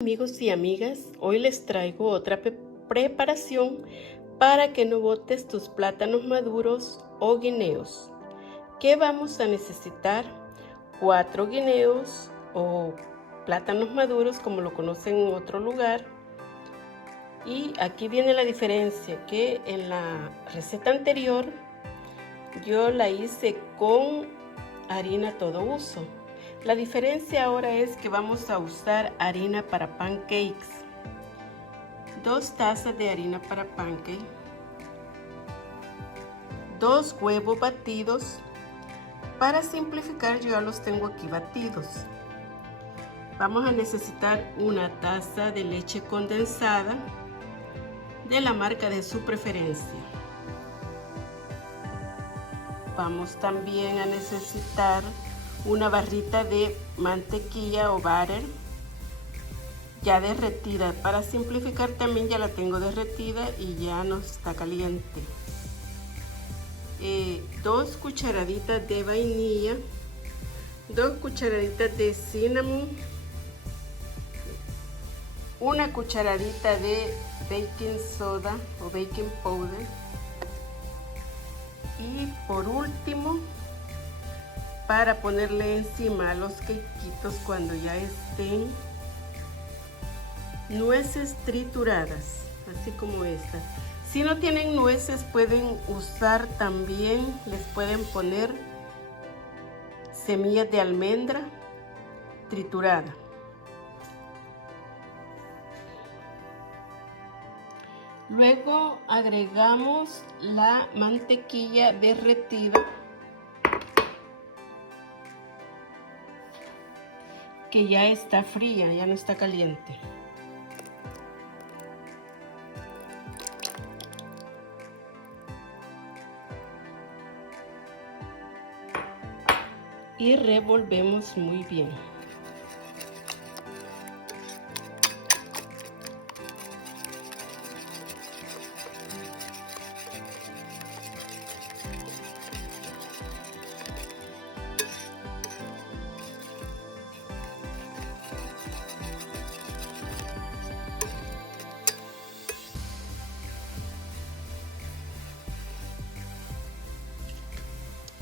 Amigos y amigas, hoy les traigo otra preparación para que no botes tus plátanos maduros o guineos. ¿Qué vamos a necesitar? 4 guineos o plátanos maduros, como lo conocen en otro lugar. Y aquí viene la diferencia, que en la receta anterior yo la hice con harina todo uso. La diferencia ahora es que vamos a usar harina para pancakes. 2 tazas de harina para pancake, 2 huevos batidos. Para simplificar, yo ya los tengo aquí batidos. Vamos a necesitar una taza de leche condensada de la marca de su preferencia. Vamos también a necesitar una barrita de mantequilla o butter ya derretida. Para simplificar también ya la tengo derretida y ya no está caliente. 2 cucharaditas de vainilla, 2 cucharaditas de cinnamon, una cucharadita de baking soda o baking powder y por último, para ponerle encima a los quequitos cuando ya estén, nueces trituradas, así como esta. Si no tienen nueces, pueden usar también, les pueden poner semillas de almendra triturada. Luego agregamos la mantequilla derretida, que ya está fría, ya no está caliente. Y revolvemos muy bien.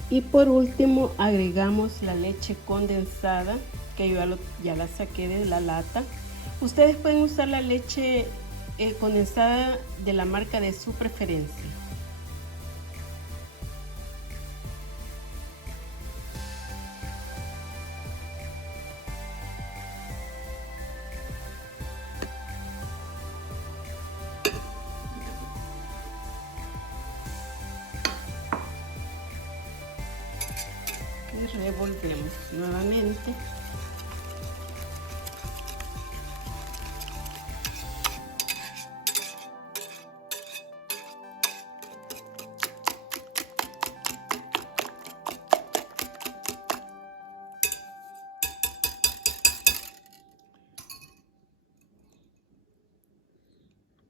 Y por último agregamos la leche condensada, que yo ya la saqué de la lata. Ustedes pueden usar la leche condensada de la marca de su preferencia. Y revolvemos nuevamente.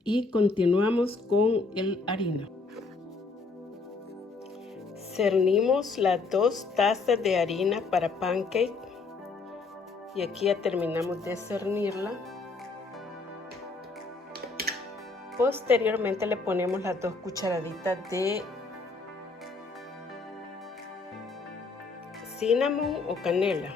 Y continuamos con el harina. Cernimos las 2 tazas de harina para pancake y aquí ya terminamos de cernirla. Posteriormente le ponemos las 2 cucharaditas de cinnamon o canela.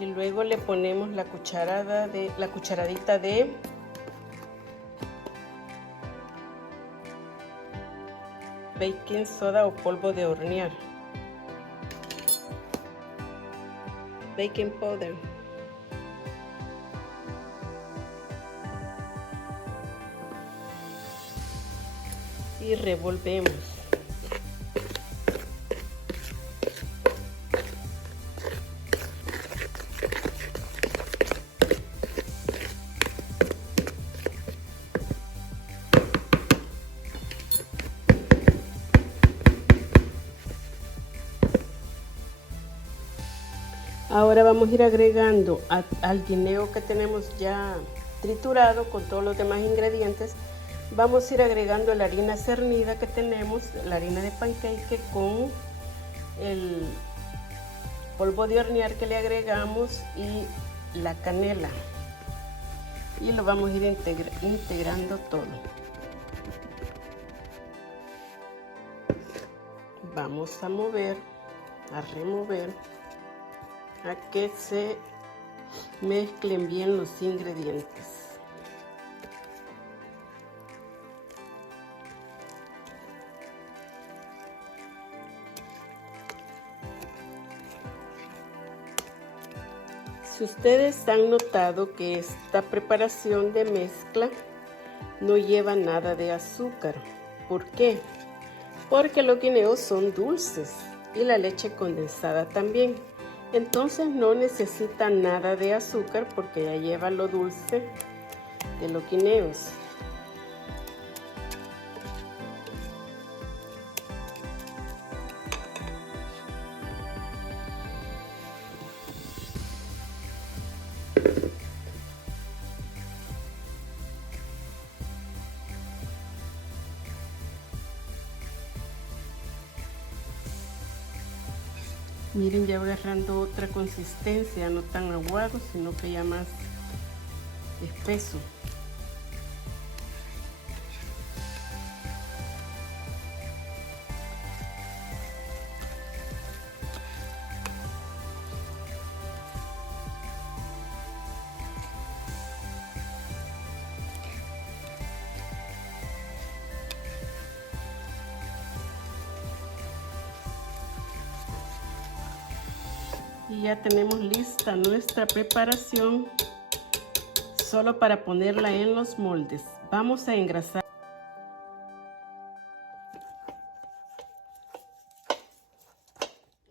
Y luego le ponemos la cucharadita de baking soda o polvo de hornear, baking powder. Y revolvemos. Ahora vamos a ir agregando al guineo que tenemos ya triturado con todos los demás ingredientes. Vamos a ir agregando la harina cernida que tenemos, la harina de pancake con el polvo de hornear que le agregamos y la canela. Y lo vamos a ir integrando todo. Vamos a mover, a remover, a que se mezclen bien los ingredientes. Si ustedes han notado que esta preparación de mezcla no lleva nada de azúcar. ¿Por qué? Porque los guineos son dulces y la leche condensada también. Entonces no necesita nada de azúcar porque ya lleva lo dulce de los guineos. Miren, ya voy agarrando otra consistencia, no tan aguado, sino que ya más espeso. Y ya tenemos lista nuestra preparación, solo para ponerla en los moldes. Vamos a engrasar.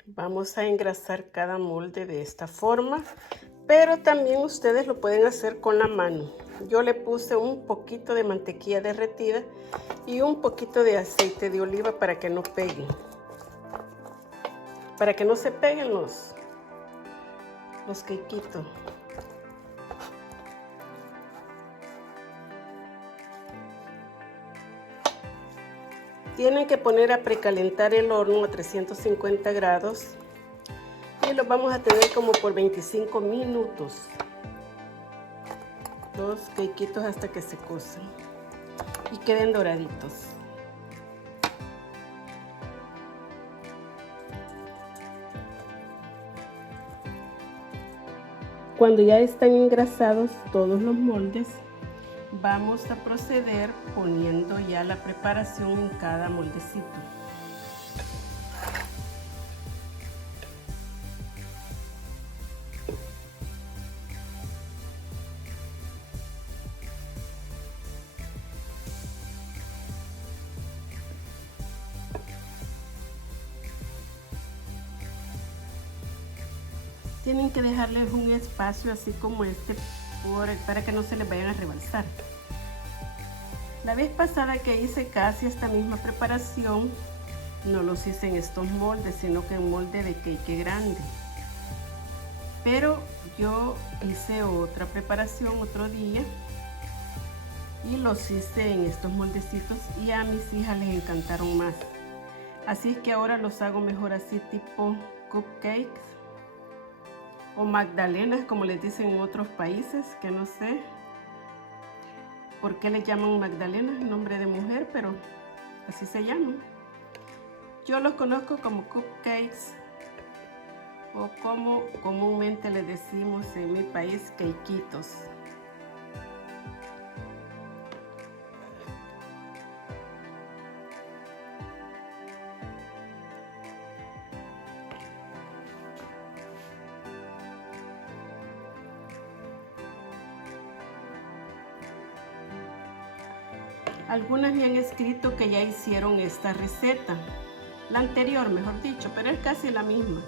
Vamos a engrasar cada molde de esta forma, pero también ustedes lo pueden hacer con la mano. Yo le puse un poquito de mantequilla derretida y un poquito de aceite de oliva para que no peguen, para que no se peguen los quequitos. Tienen que poner a precalentar el horno a 350 grados y lo vamos a tener como por 25 minutos. Los quequitos hasta que se cocen y queden doraditos. Cuando ya están engrasados todos los moldes, vamos a proceder poniendo ya la preparación en cada moldecito. Tienen que dejarles un espacio así como este para que no se les vayan a rebalsar. La vez pasada que hice casi esta misma preparación, no los hice en estos moldes, sino que en molde de cake grande. Pero yo hice otra preparación otro día y los hice en estos moldecitos y a mis hijas les encantaron más. Así es que ahora los hago mejor así, tipo cupcakes o magdalenas, como les dicen en otros países, que no sé por qué le llaman magdalenas, nombre de mujer, pero así se llaman. Yo los conozco como cupcakes o como comúnmente le decimos en mi país, quequitos. Algunas me han escrito que ya hicieron esta receta, la anterior mejor dicho, pero es casi la misma,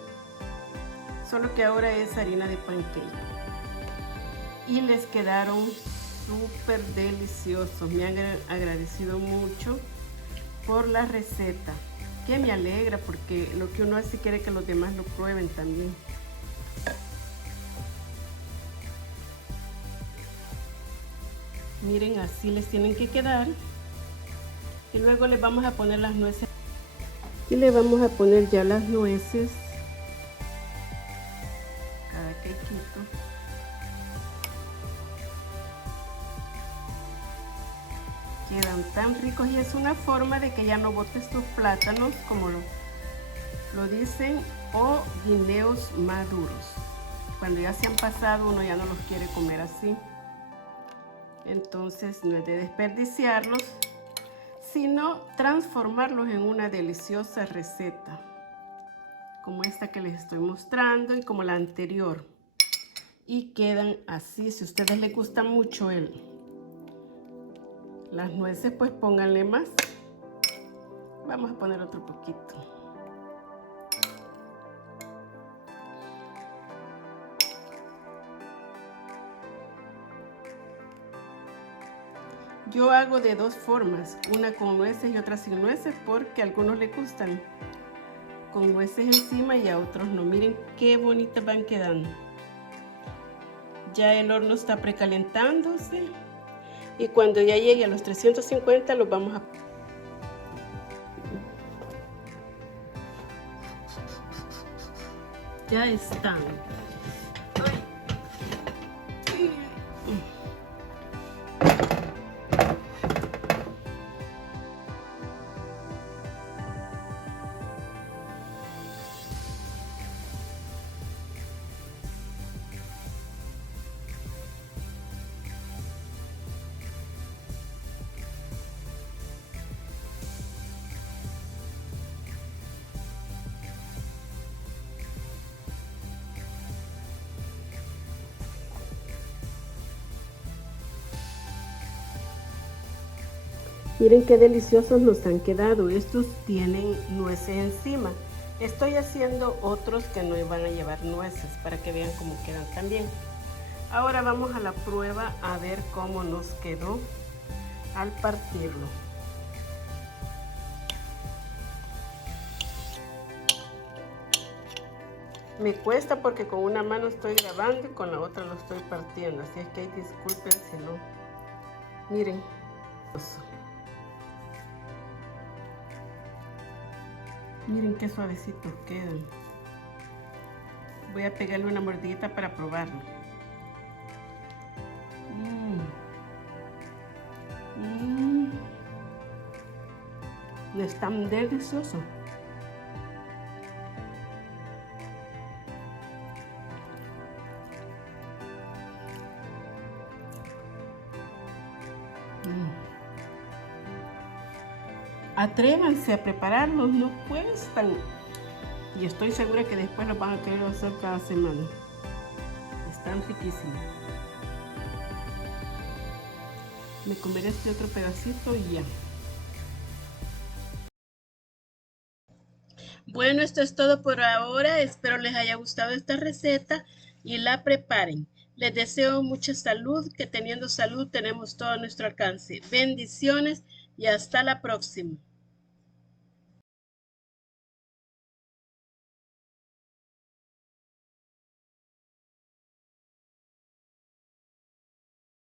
solo que ahora es harina de pancake. Y les quedaron súper deliciosos. Me han agradecido mucho por la receta, que me alegra porque lo que uno hace quiere que los demás lo prueben también. Miren, así les tienen que quedar Y luego le vamos a poner las nueces. Y le vamos a poner ya las nueces. Cada quequito. Quedan tan ricos y es una forma de que ya no botes tus plátanos como lo dicen, o guineos maduros. Cuando ya se han pasado uno ya no los quiere comer así. Entonces no es de desperdiciarlos, sino transformarlos en una deliciosa receta, como esta que les estoy mostrando y como la anterior. Y quedan así. Si a ustedes les gusta mucho las nueces, pues pónganle más. Vamos a poner otro poquito. Yo hago de dos formas, una con nueces y otra sin nueces, porque a algunos les gustan con nueces encima y a otros no. Miren qué bonitas van quedando. Ya el horno está precalentándose y cuando ya llegue a los 350 los vamos a... Ya están. Miren qué deliciosos nos han quedado. Estos tienen nueces encima. Estoy haciendo otros que no van a llevar nueces para que vean cómo quedan también. Ahora vamos a la prueba a ver cómo nos quedó al partirlo. Me cuesta porque con una mano estoy grabando y con la otra lo estoy partiendo. Así es que disculpen si no. Miren. Miren qué suavecitos quedan. Voy a pegarle una mordidita para probarlo. Es tan delicioso. Atrévanse a prepararlos, no cuestan. Y estoy segura que después los van a querer hacer cada semana. Están riquísimos. Me comeré este otro pedacito y ya. Bueno, esto es todo por ahora. Espero les haya gustado esta receta y la preparen. Les deseo mucha salud, que teniendo salud tenemos todo a nuestro alcance. Bendiciones y hasta la próxima.